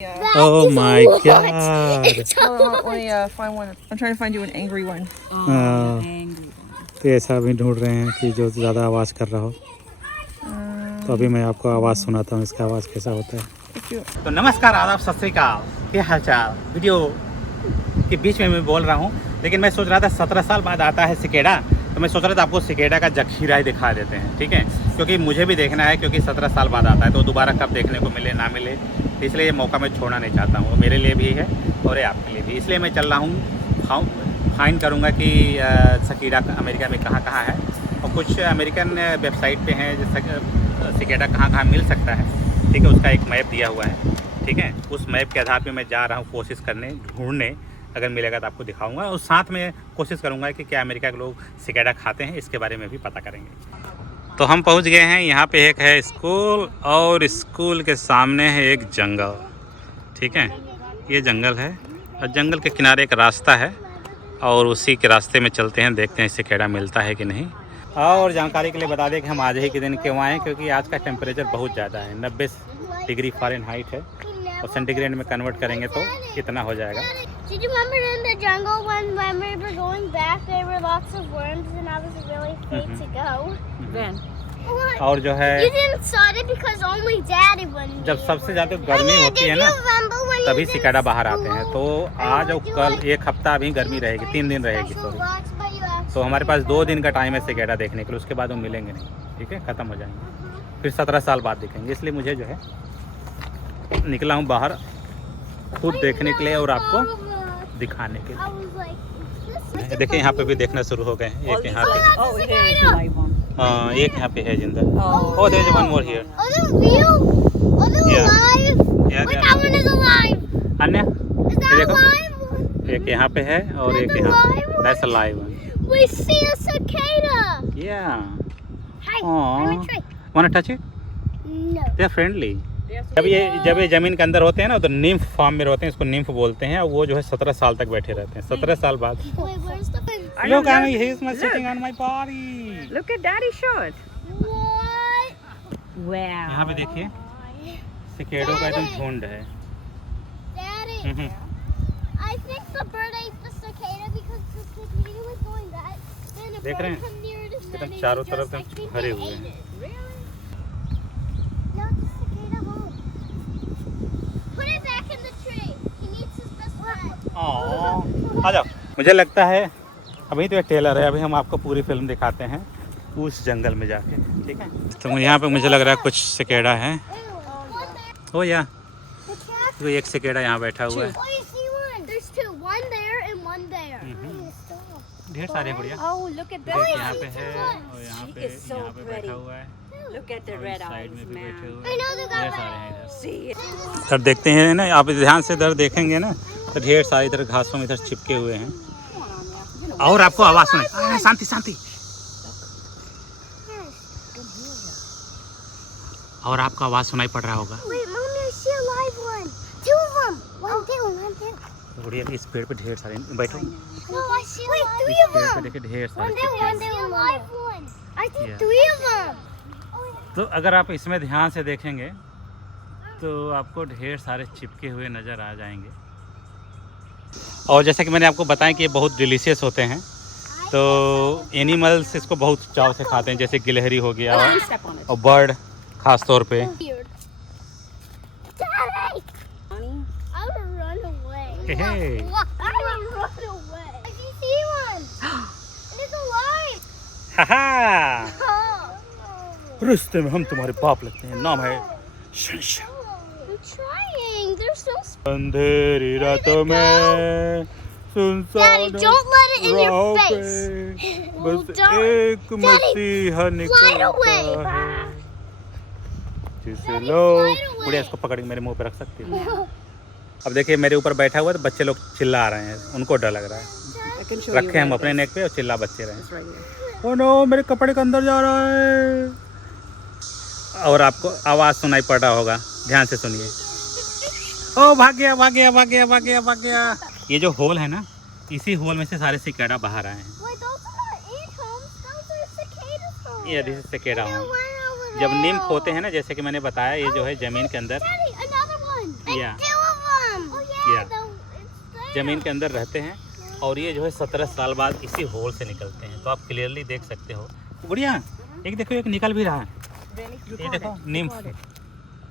Yeah. Oh my god. Let me find one. I'm trying to find you an angry one. तो ऐसा भी ढूंढ रहे हैं कि जो ज़्यादा आवाज़ कर रहा हो। तो अभी मैं आपको आवाज़ सुनाता हूँ, इसका आवाज़ कैसा होता है। तो नमस्कार, आदाब, सत श्री अकाल, क्या हाल चाल। वीडियो के बीच में मैं बोल रहा हूँ, लेकिन मैं सोच रहा था 17 साल बाद आता है सिकेड़ा, तो मैं सोच रहा था आपको सिकेड़ा का जखीरा ही दिखा देते हैं, ठीक है, क्योंकि मुझे भी देखना है, क्योंकि 17 साल बाद आता है तो दोबारा कब देखने को मिले ना मिले, इसलिए ये मौका मैं छोड़ना नहीं चाहता हूँ। मेरे लिए भी है और ये आपके लिए भी, इसलिए मैं चल रहा हूँ। फाइंड करूँगा कि सिकेड़ा अमेरिका में कहाँ कहाँ है, और कुछ अमेरिकन वेबसाइट पे हैं जैसे सिकेड़ा कहाँ कहाँ मिल सकता है, ठीक है, उसका एक मैप दिया हुआ है, ठीक है। उस मैप के आधार पे मैं जा रहा हूँ कोशिश करने, ढूंढने, अगर मिलेगा तो आपको दिखाऊंगा, और साथ में कोशिश करूँगा कि क्या अमेरिका के लोग सिकेड़ा खाते हैं, इसके बारे में भी पता करेंगे। तो हम पहुँच गए हैं, यहाँ पे एक है स्कूल, और स्कूल के सामने है एक जंगल, ठीक है, ये जंगल है, और जंगल के किनारे एक रास्ता है, और उसी के रास्ते में चलते हैं, देखते हैं सिकेड़ा मिलता है कि नहीं। और जानकारी के लिए बता दें कि हम आज ही के दिन क्यों आए हैं, क्योंकि आज का टेम्परेचर बहुत ज़्यादा है, 90 डिग्री फ़ारेनहाइट है, और सेंटीग्रेड में कन्वर्ट करेंगे तो कितना हो जाएगा। Did you remember in the jungle when we were going back, there were lots of worms and I was really afraid to go? Then. और जो है You didn't start it because only Daddy wouldn't. जब सबसे ज़्यादा गर्मी होती है ना, तभी सिकेड़ा बाहर आते हैं। तो आज और कल एक हफ्ता अभी गर्मी रहेगी, 3 दिन रहेगी, सॉरी। तो हमारे पास 2 दिन का टाइम है सिकेड़ा देखने के लिए, उसके बाद वो मिलेंगे नहीं, ठीक है, ख़त्म हो जाएंगे, फिर 17 साल बाद दिखेंगे। इसलिए मुझे जो है निकला हूँ बाहर खुद देखने के लिए और आपको दिखाने के लिए। देखिए यहाँ पे भी देखना शुरू हो गए, एक यहाँ पे है, Oh, here's a live one. हाँ एक यहाँ पे है जिंदा। Oh. Oh, there's one more here. Oh, they're real? Oh, they're Yeah. alive? Yeah, Wait, yeah. that one is alive. अन्य Is ये that देखो, alive? एक यहाँ पे है और एक That's यहाँ alive? पे। That's alive one. We see a cicada. Yeah. Hi, Aw. I'm a tree. Wanna touch it? No. They're friendly. जब ये ज़मीन के अंदर होते हैं ना, तो निम्फ फार्म में रहते हैं, इसको निम्फ बोलते हैं, और वो जो है 17 साल तक बैठे रहते हैं। 17 साल बाद Wait, where's the Look, he's sitting on my body. Look at Daddy's short. What? Wow. यहाँ पे देखिए सिकेड़ों का एकदम झुंड है। Daddy, I think the bird ate the cicada because the cicada was going back. Then a देख bird रहे हैं? come near it and एकदम then चारों it तरफ just एकदम like भरे ate हुए हैं। it. Now the cicada home. Put it back in the tree. He needs his best friend. आ जाओ। मुझे लगता है अभी तो ये टेलर है, अभी हम आपको पूरी फिल्म दिखाते हैं उस जंगल में जाके, ठीक है। तो यहाँ पे मुझे लग रहा है कुछ सिकेड़ा है। ओ या तो एक सिकेड़ा यहाँ बैठा हुआ है। Oh, you see one? There's two. One there and one there. ढेर सारे बढ़िया। Oh, look at एक यहाँ that. पे है और यहाँ She पे is so बैठा pretty. हुआ है, Look at the और red साइड में eyes, भी बैठे man. हुए I हैं, know the ढेर guy. सारे हैं इधर। See it. इधर देखते हैं ना, आप ध्यान से इधर देखेंगे ना, तो ढेर सारे इधर घासों में इधर चिपके हुए हैं। और आपको आवाज सुनाई, शांति शांति, और आपको आवाज सुनाई पड़ रहा होगा। Wait, Mommy, I see a live one. Two of them. One there, one there. बढ़िया, इस पेड़ पे ढेर सारे बैठो, No, I see a live one. इस पेड़ पे देखिए ढेर सारे One there, चिपके one हैं। there, one live one. I see Yeah. 3 of them. तो अगर आप इसमें ध्यान से देखेंगे तो आपको ढेर सारे चिपके हुए नज़र आ जाएंगे। और जैसा कि मैंने आपको बताया कि ये बहुत डिलीशियस होते हैं, तो एनिमल्स इसको बहुत चाव से खाते हैं, जैसे गिलहरी हो गया Don't step on it. और बर्ड खास तौर पे। Weird. Daddy! I would run away. Hey. I would run away. I can see one. It is alive. Haha, Oh. रिश्ते में हम तुम्हारे बाप लगते हैं, नाम है Shansha. I'm trying. They're so small. अंधेरी रातों में सुनसान Daddy, don't let it in your राहों face. पे Oh, बस don't. एक Daddy, मसीहा Fly निकलता away. है, जिसे Daddy, लोग fly away. बुढ़िया इसको पकड़ के मेरे मुंह पे रख सकती है। अब देखिए मेरे ऊपर बैठा हुआ है, तो बच्चे लोग चिल्ला रहे हैं, उनको डर लग रहा है। I can show you. रखे हम where अपने it नेक पे और चिल्ला बच्चे रहे is. हैं। It's right here. Oh no, मेरे कपड़े के अंदर जा रहा है। और आपको आवाज़ सुनाई पड़ रहा होगा, ध्यान से सुनिए। ओ भाग गया भाग गया भाग गया भाग गया भाग गया। ये जो होल है ना, इसी होल में से सारे सिकेड़ा बाहर आए हैं। Wait, those are not ant homes. Those are cicadas homes. ये this cicada They're hole. right over जब there. निम्फ होते हैं ना, जैसे कि मैंने बताया, ये जो है जमीन के अंदर। Daddy, another one. Yeah. Two of या ज़मीन के अंदर रहते हैं और ये जो है 17 साल बाद इसी होल से निकलते हैं। तो आप क्लियरली देख सकते हो। गुड़िया एक देखो, एक निकल भी रहा है। ये देखो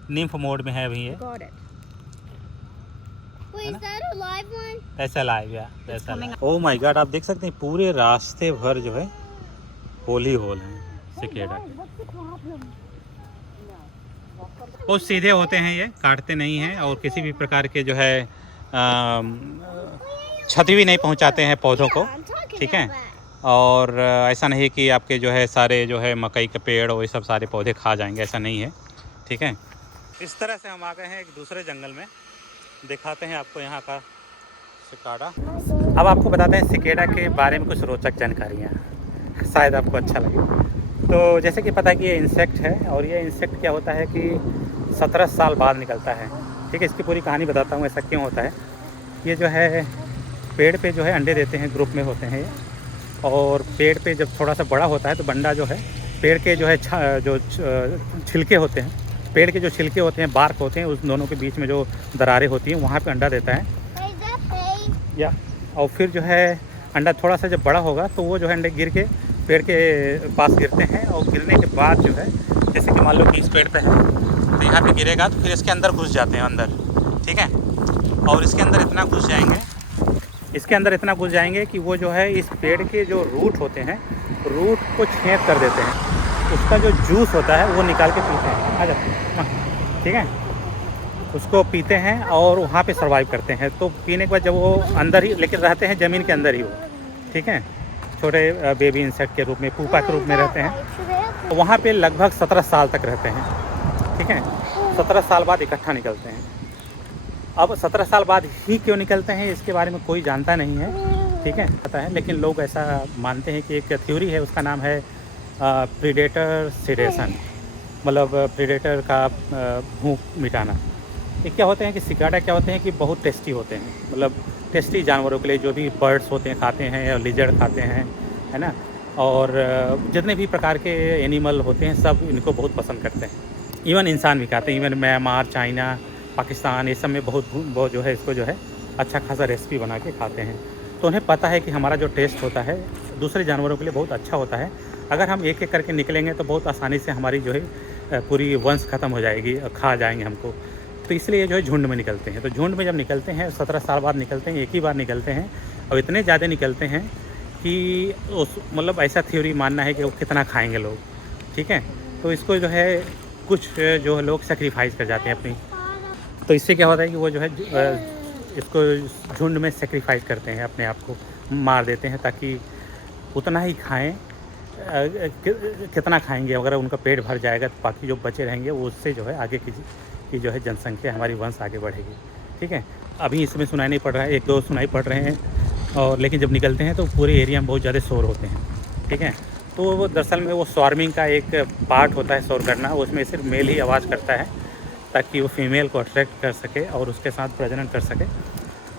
निम्फ मोड में है अभी ये। ऐसा लाइव या ऐसा। ओह माय गॉड, आप देख सकते हैं पूरे रास्ते भर जो है होल ही होल है सिकेड़ा के। बहुत सीधे होते हैं, ये काटते नहीं हैं और किसी भी प्रकार के जो है क्षति भी नहीं पहुंचाते हैं पौधों को, ठीक है। और ऐसा नहीं कि आपके जो है सारे जो है मकई के पेड़ और ये सब सारे पौधे खा जाएंगे, ऐसा नहीं है, ठीक है। इस तरह से हम आ गए हैं एक दूसरे जंगल में, दिखाते हैं आपको यहाँ का सिकाड़ा। अब आपको बताते हैं सिकेड़ा के बारे में कुछ रोचक जानकारियाँ, शायद आपको अच्छा लगे। तो जैसे कि पता है कि ये इंसेक्ट है और ये इंसेक्ट क्या होता है कि 17 साल बाद निकलता है, ठीक है। इसकी पूरी कहानी बताता हूँ ऐसा क्यों होता है। ये जो है पेड़ पे जो है अंडे देते हैं, ग्रुप में होते हैं ये, और पेड़ पे जब थोड़ा सा बड़ा होता है तो बंडा जो है पेड़ के जो है जो छिलके होते हैं, पेड़ के जो छिलके होते हैं, बार्क होते हैं, उस दोनों के बीच में जो दरारें होती हैं वहाँ पे अंडा देता है या। और फिर जो है अंडा थोड़ा सा जब बड़ा होगा तो वो जो है अंडे गिर के पेड़ के पास गिरते हैं और गिरने के बाद जो है जैसे कि मान लो कि इस पेड़ पे है तो यहाँ पे गिरेगा तो फिर इसके अंदर घुस जाते हैं अंदर, ठीक है। और इसके अंदर इतना घुस जाएंगे कि वो जो है इस पेड़ के जो रूट होते हैं, रूट को छेद कर देते हैं। उसका जो जूस होता है वो निकाल के पीते हैं, आ जाते हैं, ठीक है। उसको पीते हैं और वहाँ पे सर्वाइव करते हैं। तो पीने के बाद जब वो अंदर ही, लेकिन रहते हैं ज़मीन के अंदर ही वो, ठीक है, छोटे बेबी इंसेक्ट के रूप में, पुपा के रूप में रहते हैं। वहाँ पे लगभग 17 साल तक रहते हैं, ठीक है। 17 साल बाद इकट्ठा निकलते हैं। अब 17 साल बाद ही क्यों निकलते हैं इसके बारे में कोई जानता नहीं है, ठीक है, पता है। लेकिन लोग ऐसा मानते हैं कि एक थ्योरी है, उसका नाम है प्रीडेटर सेडेशन, मतलब प्रीडेटर का भूख मिटाना। ये क्या होते हैं कि सिकाड़ा क्या होते हैं कि बहुत टेस्टी होते हैं, मतलब टेस्टी जानवरों के लिए, जो भी बर्ड्स होते हैं खाते हैं और लिजर्ड खाते हैं, है ना। और जितने भी प्रकार के एनिमल होते हैं सब इनको बहुत पसंद करते हैं। इवन इंसान भी खाते हैं, इवन म्यांमार, चाइना, पाकिस्तान, ये सब में बहुत जो है इसको जो है अच्छा खासा रेसिपी बना के खाते हैं। तो उन्हें पता है कि हमारा जो टेस्ट होता है दूसरे जानवरों के लिए बहुत अच्छा होता है। अगर हम एक एक करके निकलेंगे तो बहुत आसानी से हमारी जो है पूरी वंश ख़त्म हो जाएगी, खा जाएंगे हमको। तो इसलिए जो है झुंड में निकलते हैं। तो झुंड में जब निकलते हैं 17 साल बाद निकलते हैं, एक ही बार निकलते हैं और इतने ज़्यादा निकलते हैं कि उस मतलब ऐसा थ्योरी मानना है कि वो कितना खाएंगे लोग, ठीक है। तो इसको जो है कुछ जो लोग सेक्रीफाइस कर जाते हैं अपनी। तो इससे क्या होता है कि वो जो है इसको झुंड में सेक्रीफाइस करते हैं, अपने आप को मार देते हैं ताकि उतना ही खाएं। कितना खाएंगे, अगर उनका पेट भर जाएगा तो बाकी जो बचे रहेंगे वो उससे जो है आगे की जो है जनसंख्या, हमारी वंश आगे बढ़ेगी, ठीक है। अभी इसमें सुनाई नहीं पड़ रहा है, एक दो सुनाई पड़ रहे हैं, और लेकिन जब निकलते हैं तो पूरे एरिया में बहुत ज़्यादा शोर होते हैं, ठीक है। तो वो दरअसल में वो स्वार्मिंग का एक पार्ट होता है शोर करना, उसमें सिर्फ मेल ही आवाज़ करता है ताकि वो फीमेल को अट्रैक्ट कर सके और उसके साथ प्रजनन कर सके।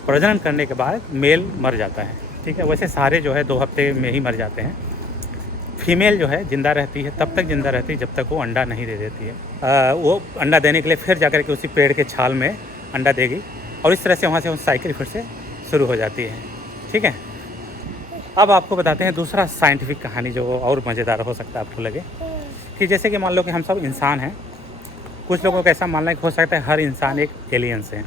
प्रजनन करने के बाद मेल मर जाता है, ठीक है। वैसे सारे जो है 2 हफ्ते में ही मर जाते हैं। फीमेल जो है ज़िंदा रहती है, तब तक ज़िंदा रहती है जब तक वो अंडा नहीं दे देती है। वो अंडा देने के लिए फिर जाकर के उसी पेड़ के छाल में अंडा देगी और इस तरह से वहाँ से साइकिल फिर से शुरू हो जाती है, ठीक है। अब आपको बताते हैं दूसरा साइंटिफिक कहानी जो और मज़ेदार हो सकता है आपको लगे, कि जैसे कि मान लो कि हम सब इंसान हैं। कुछ लोगों को ऐसा मानना हो सकता है हर इंसान एक एलियन से।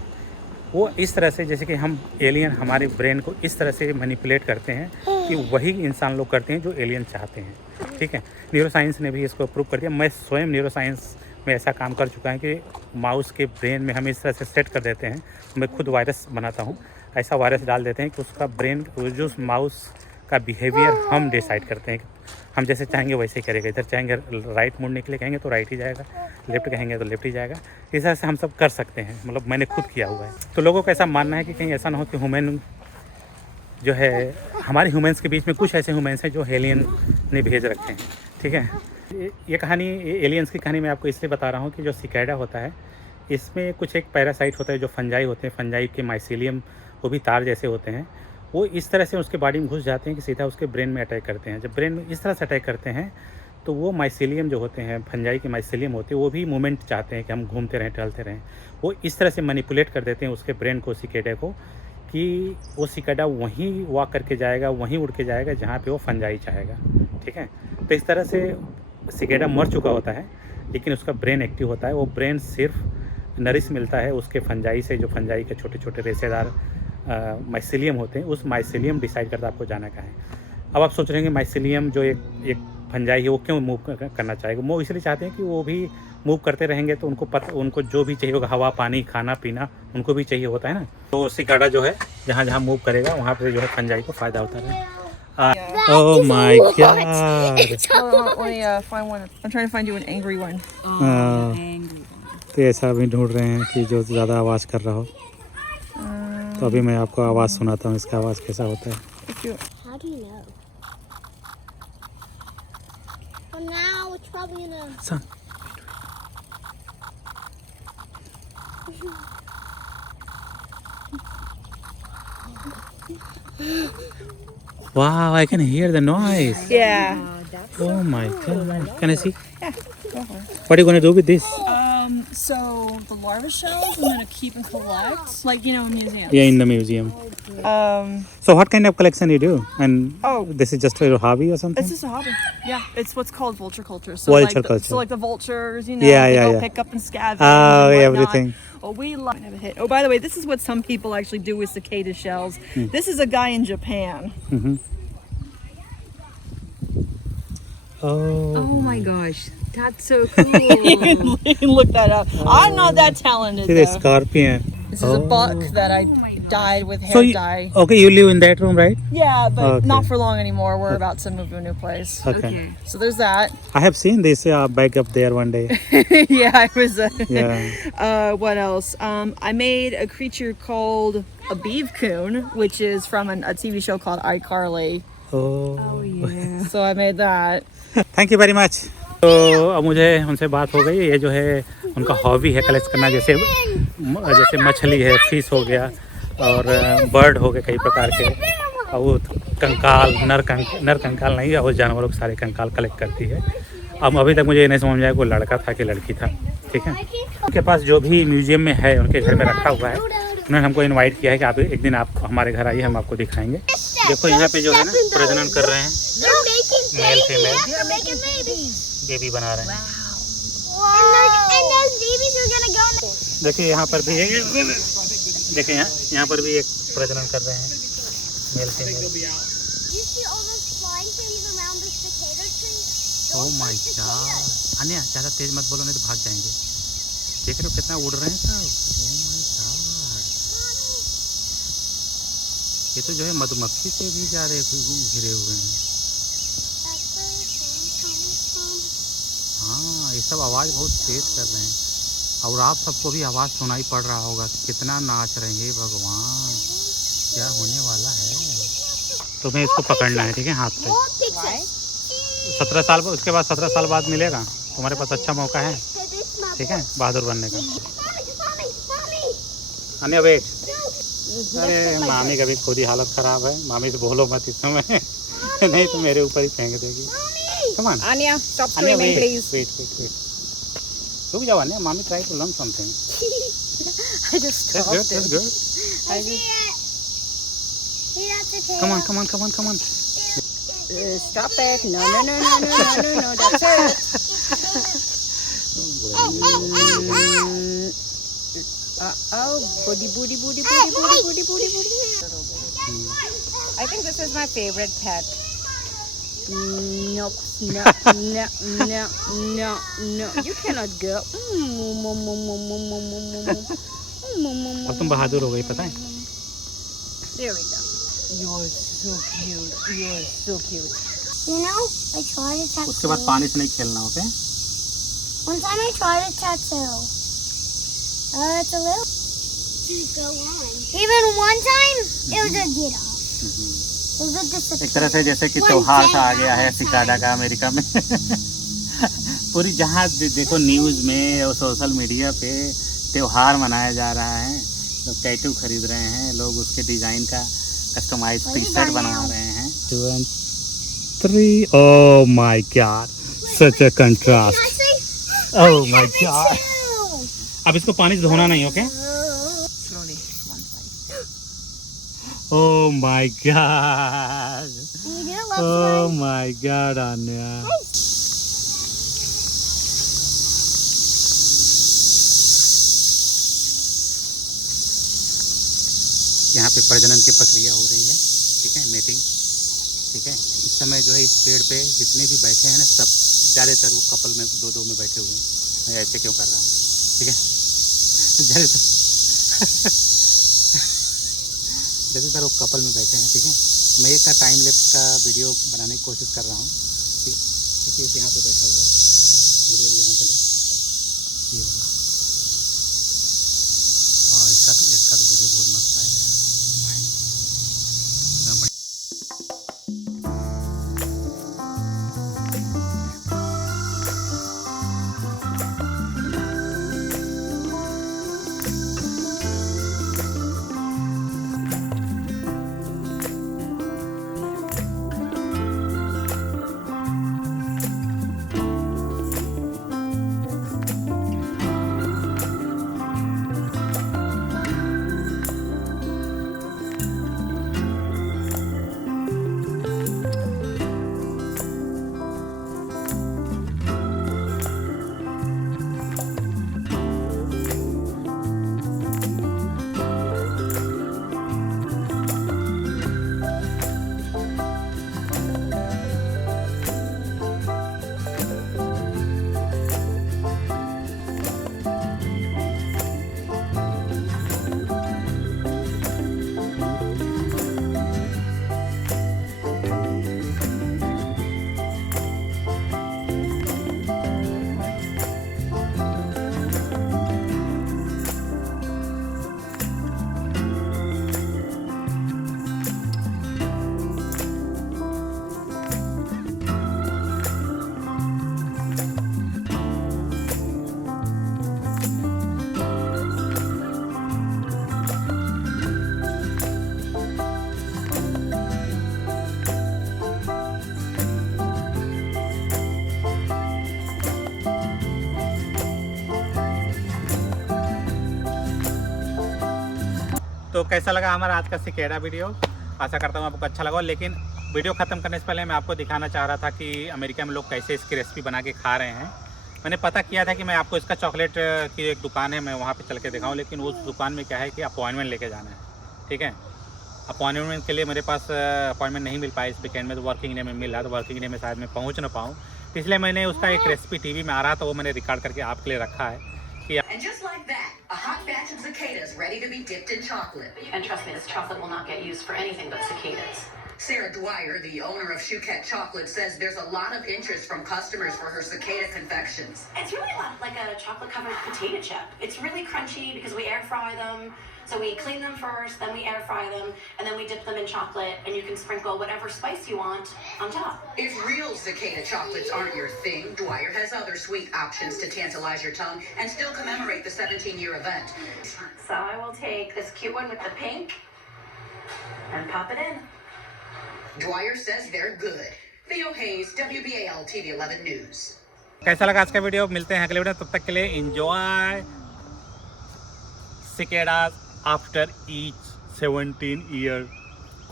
वो इस तरह से, जैसे कि हम एलियन हमारे ब्रेन को इस तरह से मैनिपुलेट करते हैं कि वही इंसान लोग करते हैं जो एलियन चाहते हैं, ठीक है। न्यूरोसाइंस ने भी इसको प्रूव कर दिया। मैं स्वयं न्यूरोसाइंस में ऐसा काम कर चुका है कि माउस के ब्रेन में हम इस तरह से सेट कर देते हैं। मैं खुद वायरस बनाता हूँ, ऐसा वायरस डाल देते हैं कि उसका ब्रेन, जो माउस का बिहेवियर हम डिसाइड करते हैं। हम जैसे चाहेंगे वैसे ही करेगा। इधर चाहेंगे राइट मुड़ने के लिए कहेंगे तो राइट ही जाएगा, लेफ्ट कहेंगे तो लेफ्ट ही जाएगा। इस तरह से हम सब कर सकते हैं, मतलब मैंने खुद किया हुआ है। तो लोगों को ऐसा मानना है कि कहीं ऐसा ना हो कि ह्यूमन जो है, हमारे ह्यूमन्स के बीच में कुछ ऐसे ह्यूमन्स हैं जो एलियन ने भेज रखे हैं, ठीक है। ये कहानी, एलियंस की कहानी मैं आपको इसलिए बता रहा हूँ कि जो सिकाड़ा होता है इसमें कुछ एक पैरासाइट होता है जो फंजाई होते हैं, फंजाई के माइसीलियम, वो भी तार जैसे होते हैं। वो इस तरह से उसके बॉडी में घुस जाते हैं कि सीधा उसके ब्रेन में अटैक करते हैं। जब ब्रेन में इस तरह से अटैक करते हैं तो वो माइसेलियम जो होते हैं, फंजाई के माइसेलियम होते हैं, वो भी मूवमेंट चाहते हैं कि हम घूमते रहें, टहलते रहें। वो इस तरह से मैनिपुलेट कर देते हैं उसके ब्रेन को, सिकेडे को, कि वो सिकेडा वहीं वॉक करके जाएगा, वहीं उड़ के जाएगा जहाँ पे वो फंजाई चाहेगा। ठीक है, तो इस तरह से सिकेडा मर चुका होता है लेकिन उसका ब्रेन एक्टिव होता है। वो ब्रेन सिर्फ नरिश मिलता है उसके फंजाई से, जो फंजाई के छोटे छोटे रेशेदार माइसेलियम होते हैं। उस माइसेलियम डिसाइड करता है आपको जाना कहाँ है। अब आप सोच रहे हैं कि माइसेलियम जो एक फंजाई है वो क्यों मूव करना चाहेगा? वो इसलिए चाहते हैं कि वो भी मूव करते रहेंगे तो उनको जो भी चाहिए होगा, हवा, पानी, खाना पीना, उनको भी चाहिए होता है ना। तो सिकाडा जो है जहाँ जहाँ मूव करेगा वहाँ पे जो है फंजाई को फ़ायदा होता है। Oh my God! Let me find one. I'm trying to find you an angry one. तो ऐसा भी ढूंढ रहे हैं कि जो ज़्यादा आवाज़ कर रहा हो। तो अभी मैं आपको आवाज़ सुनाता हूँ, इसका आवाज़ कैसा होता है। How do you know? Well, now it's probably in a. Son. Wow, I can hear the noise. Yeah. Oh my God. Can I see? Yeah. Go for it. What are you going to do with this? So the larva shells I'm gonna keep and collect, like in museums. Yeah, in the museum. So what kind of collection you do? And this is just for your hobby or something? It's just a hobby. Yeah, it's what's called vulture culture. So Vulture culture. So like the vultures, they go pick up and scavenge. Oh, and everything. Oh, we love have a hit. Oh, by the way, this is what some people actually do with cicada shells. This is a guy in Japan. Mm-hmm. Oh my gosh, that's so cool. Look that up. I'm not that talented. See the Though. scorpion. This is a buck that I dyed with hair dye. Okay, you live in that room, right? Yeah, but Okay. not for long anymore. We're about to move to a new place. Okay. So there's that. I have seen this bag up there one day. Yeah, I was. Yeah. What else? I made a creature called a beeve coon, which is from a TV show called iCarly. Oh. Yeah. So I made that. Thank you very much. तो अब मुझे उनसे बात हो गई। ये जो है उनका हॉबी है कलेक्ट करना, जैसे मछली है, फिश हो गया, और बर्ड हो गए कई प्रकार के, और वो कंकाल, नर कंकाल नहीं है, वो जानवरों के सारे कंकाल कलेक्ट करती है। अब अभी तक मुझे ये नहीं समझ में आया वो लड़का था कि लड़की था। ठीक है, उनके पास जो भी म्यूजियम में है उनके घर में रखा हुआ है। उन्होंने हमको इनवाइट किया है कि आप एक दिन आप हमारे घर आइए, हम आपको दिखाएंगे। देखो यहाँ पे जो है ना प्रजनन कर रहे हैं, मेल फीमेल बेबी बना रहे हैं। देखिए यहाँ पर भी देखिए यहाँ पर भी एक प्रजनन कर रहे हैं, male female. Oh my God, अन्य ज़्यादा तेज मत बोलो नहीं तो भाग जाएंगे। देख रहे हो कितना उड़ रहे हैं सब। ओह माय गॉड, ये तो जो है मधुमक्खी से भी ज़्यादा घिरे हुए हैं। हाँ, ये सब आवाज़ बहुत तेज कर रहे हैं, और आप सबको भी आवाज़ सुनाई पड़ रहा होगा कितना नाच रहे हैं। भगवान, क्या होने वाला है। तुम्हें इसको पकड़ना है, ठीक है, हाथ पे। 17 साल, उसके बाद 17 साल बाद मिलेगा तुम्हारे पास, अच्छा मौका है, ठीक है, बहादुर बनने का। अन्य वेट, अरे मामी का भी खुद ही हालत ख़राब है। मामी से बोलो मत इस समय नहीं तो मेरे ऊपर ही फेंक देगी। Come on. Anya, stop screaming, please. Wait. रुक जाओ अन्या, मामी try to learn something. I just stopped That's it. good. Come on. Stop it. No, that's it. Booty. I think this is my favorite pet. No. You cannot go. अब तुम बहादुर हो गई, पता है? There we go. You're so cute. You know, I tried a tattoo. उसके बाद पानी से नहीं खेलना, okay? One time I tried a tattoo. It's a little. Go on. Even one time, it was a get off. It was a disappointment. एक तरह से जैसे कि त्योहार सा आ गया है सिकाडा का अमेरिका में। पूरी जहाँ देखो न्यूज़ में और सोशल मीडिया पे त्योहार मनाया जा रहा है। लोग टैटू खरीद रहे हैं, लोग उसके डिज़ाइन का कस्टमाइज टी शर्ट बना रहे हैं। 2 and 3, oh my god, such a contrast. Can I say? Oh I my have it God. too. अब इसको पानी से धोना नहीं, okay? Slowly, one side. Oh my God. You do love Oh slime. my God, Anya. यहाँ पे प्रजनन की प्रक्रिया हो रही है, ठीक है, मेटिंग, ठीक है। इस समय जो है इस पेड़ पे जितने भी बैठे हैं ना, सब ज़्यादातर वो कपल में दो में बैठे हुए हैं। मैं ऐसे क्यों कर रहा हूँ, ठीक है, ज़्यादातर वो कपल में बैठे हैं, ठीक है। मैं एक का टाइम लैप्स का वीडियो बनाने की कोशिश कर रहा हूँ, ठीक है। यहाँ पे बैठा हुआ है वीडियो जगह पर, ये वाला, और इसका तो वीडियो बहुत मस्त आएगा। तो कैसा लगा हमारा आज का सिकेड़ा वीडियो? आशा करता हूँ आपको अच्छा लगा। लेकिन वीडियो ख़त्म करने से पहले मैं आपको दिखाना चाह रहा था कि अमेरिका में लोग कैसे इसकी रेसिपी बना के खा रहे हैं। मैंने पता किया था कि मैं आपको इसका चॉकलेट की एक दुकान है, मैं वहाँ पे चल के दिखाऊँ, लेकिन उस दुकान में क्या है कि अपॉइंटमेंट लेके जाना है, ठीक है। अपॉइंटमेंट के लिए मेरे पास अपॉइंटमेंट नहीं मिल पाया इस वीकेंड में, तो वर्किंग डे में मिल रहा, तो वर्किंग डे में शायद मैं पहुँच ना पाऊँ, इसलिए मैंने उसका एक रेसिपी टीवी में आ रहा था, वो मैंने रिकॉर्ड करके आपके लिए रखा है कि And just like that, a hot batch of cicadas ready to be dipped in chocolate. And trust me, this chocolate will not get used for anything but cicadas. Sarah Dwyer, the owner of Chouquette Chocolate, says there's a lot of interest from customers for her cicada confections. It's really a lot like a chocolate-covered potato chip. It's really crunchy because we air fry them. So we clean them first, then we air fry them, and then we dip them in chocolate, and you can sprinkle whatever spice you want on top. If real cicada chocolates aren't your thing, Dwyer has other sweet options to tantalize your tongue and still commemorate the 17-year event. So I will take this cute one with the pink and pop it in. Dwyer says they're good. Theo Hayes, WBAL TV 11 News. कैसा लगा आज का video? मिलते हैं अगले video, तब तक के लिए enjoy cicadas after each 17-year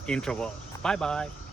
interval. Bye bye.